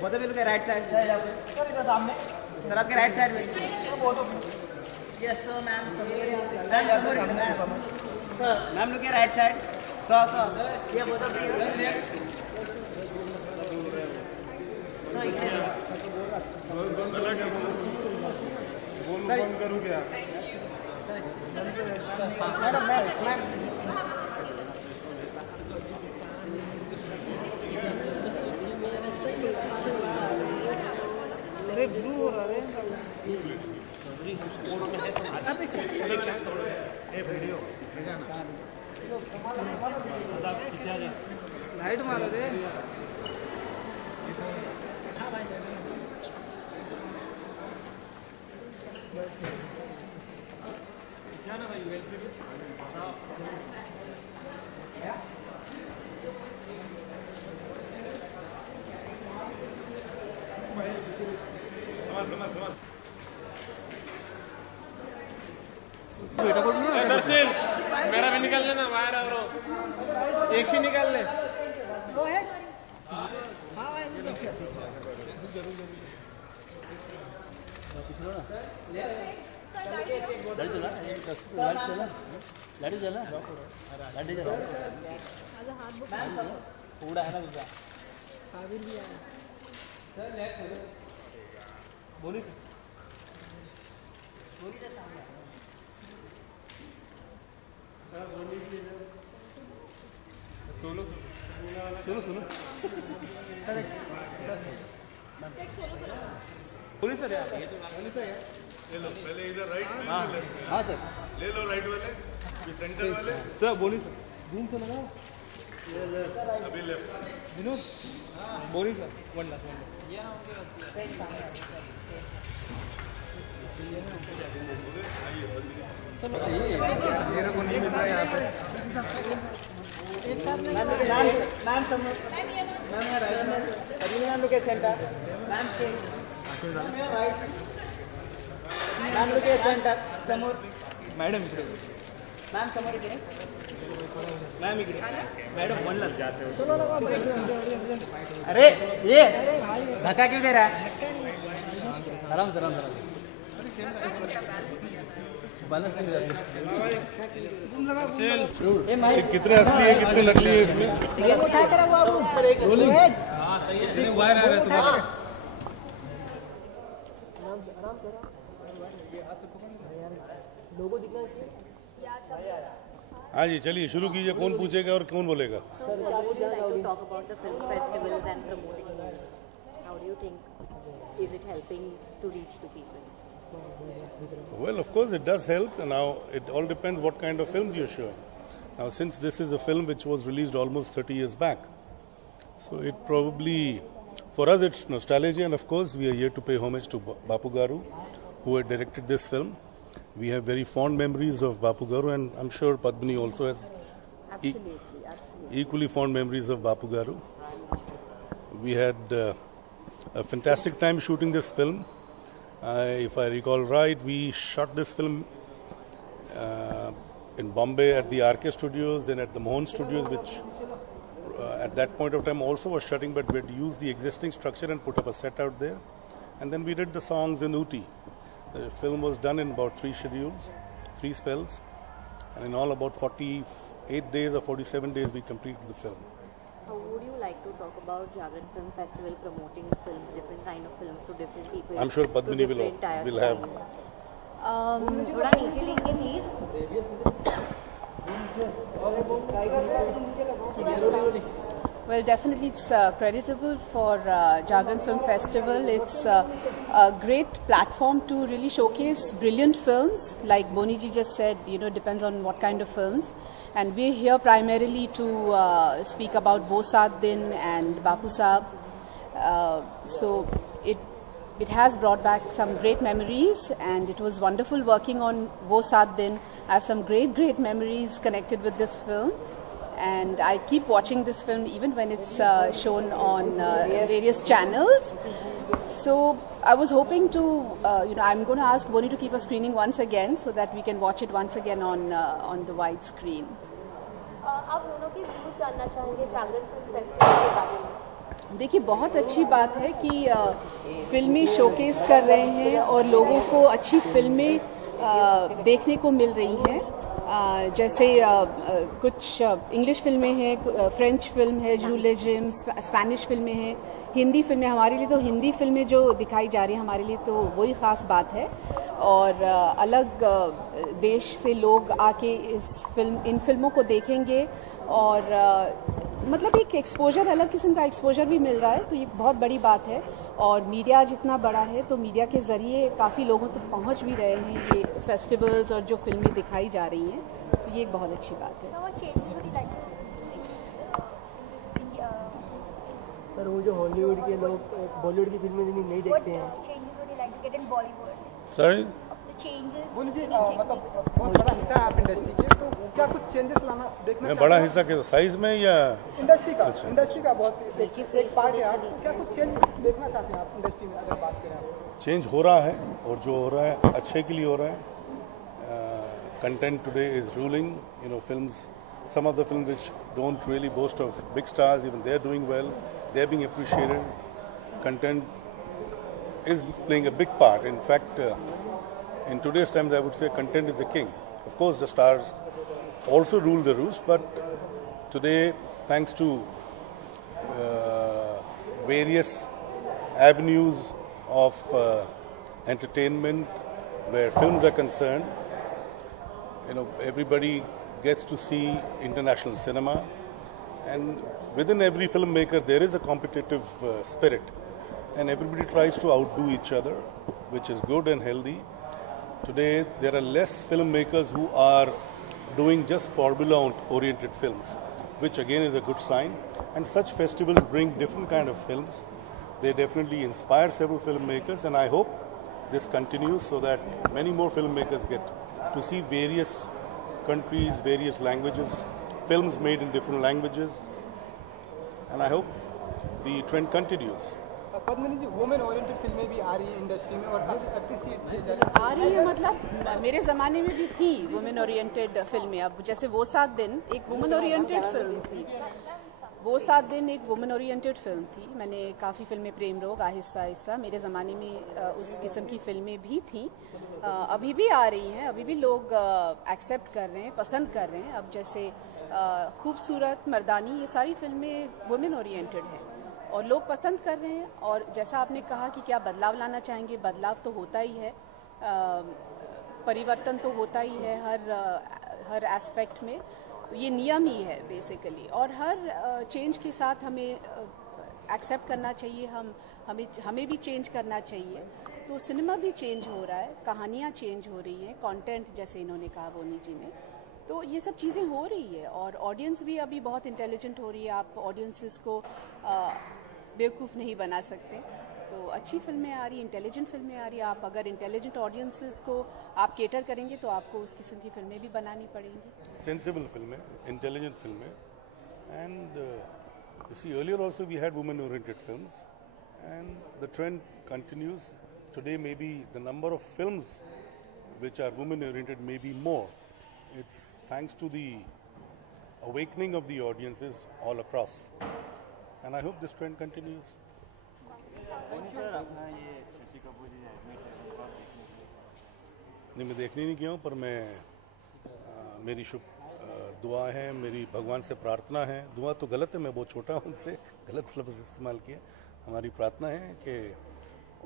Both of you के right side sir, इधर सामने सर, आपके राइट साइड में both of you. Yes sir ma'am, sir ma'am look at right side sir, ये both of you sir, बंद करूं क्या? मैडम मैम अरे ब्लू हो रहा है वीडियो लाइट मारो रे। दर्शन मेरा भी निकाल लेना, बाहर आ रहा हूँ, एक ही निकाल ले। बोली सर, सोलो सोलो सोलो बोली सर यार, बोली सर यार, ले लो पहले इधर राइट में। हाँ सर, ले लो राइट वाले, सेंटर वाले सर। बोली सर, जूम तो लगाओ, अभी लेफ्ट विनोद। बोली सर, वन लास्ट मेरे को नहीं मिल रहा है यहाँ पे। मैम समझ ma'am look at centre, ma'am right, ma'am look at centre, समोर मॅडम इकडे, मैम समोर इकडे, मॅम इकडे, मॅडम वन लास्ट जाते हो। अरे ये धक्का क्यों दे रहा है? आराम से आराम से, बैलेंस नहीं कितने असली है कितने नकली है इसमें? वायर आ रहा है तुम्हारा। हाँ जी, चलिए शुरू कीजिए। कौन पूछेगा और कौन बोलेगा? Well, of course it does help. Now it all depends what kind of films you're showing. Now since this is a film which was released almost 30 years back, so it probably, for us it's nostalgia, and of course we are here to pay homage to Bapu Garu, who had directed this film. We have very fond memories of Bapu Garu, and I'm sure Padmini also has equally fond memories of Bapu Garu. We had a fantastic time shooting this film. If I recall right, we shot this film in Bombay at the RK Studios, then at the Mohan Studios, which at that point of time also was shutting, but we had used the existing structure and put up a set out there. And then we did the songs in Ooty. The film was done in about 3 schedules, 3 spells, and in all about 48 days or 47 days we completed the film. Would you like to talk about Jagran Film Festival promoting films, different kind of films to different people? I'm sure Padmini will have. थोड़ा नीचे लेंगे please. Well, definitely it's creditable for Jagran Film Festival. It's a great platform to really showcase brilliant films. Like Boniji just said, you know, depends on what kind of films. And we're here primarily to speak about Wo Saat Din and Bapu Saab. So it has brought back some great memories, and it was wonderful working on Wo Saat Din. I have some great memories connected with this film. And I keep watching this film even when it's shown on various channels. So I was hoping to, I'm going to ask Boni to keep a screening once again so that we can watch it once again on the wide screen. आप दोनों की views जानना चाहेंगे जागरण film festival के बारे में? देखिए, बहुत अच्छी बात है कि फिल्में शोकेस कर रहे हैं और लोगों को अच्छी फिल्में देखने को मिल रही हैं। जैसे कुछ इंग्लिश फिल्में हैं, फ्रेंच फिल्म है जूले जिम, स्पेनिश फिल्में हैं, हिंदी फिल्में। हमारे लिए तो हिंदी फिल्में जो दिखाई जा रही हैं हमारे लिए तो वही ख़ास बात है। और अलग देश से लोग आके इन फिल्मों को देखेंगे और मतलब एक एक्सपोजर, अलग किस्म का एक्सपोजर भी मिल रहा है, तो ये बहुत बड़ी बात है। और मीडिया जितना बड़ा है तो मीडिया के ज़रिए काफ़ी लोगों तक पहुंच भी रहे हैं ये फेस्टिवल्स और जो फिल्में दिखाई जा रही हैं, तो ये एक बहुत अच्छी बात है। सर वो जो हॉलीवुड के लोग बॉलीवुड की फिल्में नहीं देखते हैं, सॉरी बोली जी, मतलब बहुत बड़ा हिस्सा है आप इंडस्ट्री के, तो क्या कुछ चेंजेस लाना देखना मैं बड़ा हिस्सा के साइज में या इंडस्ट्री का बहुत एक पार्ट है आप, तो क्या कुछ चेंज देखना चाहते हैं आप इंडस्ट्री में अगर बात करें आप? चेंज हो रहा है और जो हो रहा है अच्छे के लिए हो रहा है। Content today is ruling, you know, films, some of the films which don't really boast of big stars, even they're doing well, they're being appreciated. Content is playing a big part. In fact, in today's times, I would say content is the king. Of course, the stars also rule the roost, but today, thanks to various avenues of entertainment where films are concerned, you know, everybody gets to see international cinema, and within every filmmaker there is a competitive spirit, and everybody tries to outdo each other, which is good and healthy. Today there are less filmmakers who are doing just formula oriented films, which again is a good sign, and such festivals bring different kind of films. They definitely inspire several filmmakers, and I hope this continues so that many more filmmakers get to see various countries, various languages, films made in different languages, and I hope the trend continues. Padmini ji, women oriented फिल्में भी आ रही है industry में और काफी appreciate आ रही है। मतलब मेरे ज़माने में भी थी वुमेन ओरिएंटेड फिल्में। अब जैसे वो 7 दिन एक वुमेन ओरिएंटेड फिल्म थी, वो 7 दिन एक वुमेन ओरिएंटेड फिल्म थी। मैंने काफ़ी फिल्में, प्रेम रोग, आहिस्ता आहिस्ता, मेरे ज़माने में उस किस्म की फिल्में भी थीं। अभी भी आ रही हैं, अभी भी लोग एक्सेप्ट कर रहे हैं, पसंद कर रहे हैं। अब जैसे खूबसूरत, मर्दानी, ये सारी फिल्में वुमेन ओरिएंटेड हैं और लोग पसंद कर रहे हैं। और जैसा आपने कहा कि क्या बदलाव लाना चाहेंगे, बदलाव तो होता ही है, परिवर्तन तो होता ही है हर एस्पेक्ट में, तो ये नियम ही है बेसिकली। और हर चेंज के साथ हमें एक्सेप्ट करना चाहिए, हमें भी चेंज करना चाहिए। तो सिनेमा भी चेंज हो रहा है, कहानियाँ चेंज हो रही हैं, कंटेंट जैसे इन्होंने कहा बोनी जी ने, तो ये सब चीज़ें हो रही है। और ऑडियंस भी अभी बहुत इंटेलिजेंट हो रही है। आप ऑडियंसेस को बेवकूफ़ नहीं बना सकते। तो अच्छी फिल्में आ रही, इंटेलिजेंट फिल्में आ रही। आप अगर इंटेलिजेंट ऑडियंसेस को आप केटर करेंगे तो आपको उस किस्म की फिल्में भी बनानी पड़ेंगी। Sensible films, intelligent films, and you see, earlier also we had women-oriented films, and the trend continues. Today, maybe the number of films which are women-oriented may be more. It's thanks to the awakening of the audiences all across, and I hope this trend continues. नहीं, मैं देखने नहीं गया हूँ, पर मैं मेरी शुभ दुआ है, मेरी भगवान से प्रार्थना है। दुआ तो गलत है, मैं बहुत छोटा हूँ, उनसे गलत लफ्ज़ इस्तेमाल किया। हमारी प्रार्थना है कि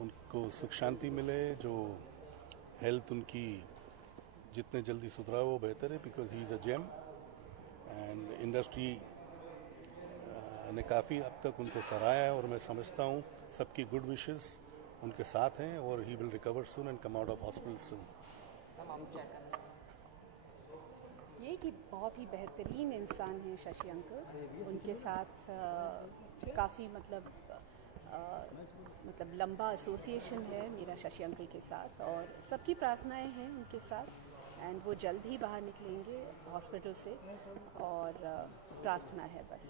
उनको सुख शांति मिले, जो हेल्थ उनकी जितने जल्दी सुधरा वो बेहतर है, because he is a gem, and industry ने काफ़ी अब तक उनको सराहा है, और मैं समझता हूँ सबकी गुड विशेस उनके साथ हैं, और he will recover soon and come out of hospital soon. ये कि बहुत ही बेहतरीन इंसान हैं शशि अंकल, उनके साथ काफ़ी मतलब लंबा एसोसिएशन है मेरा शशि अंकल के साथ, और सबकी प्रार्थनाएं हैं उनके साथ, एंड वो जल्द ही बाहर निकलेंगे हॉस्पिटल से, और प्रार्थना है बस।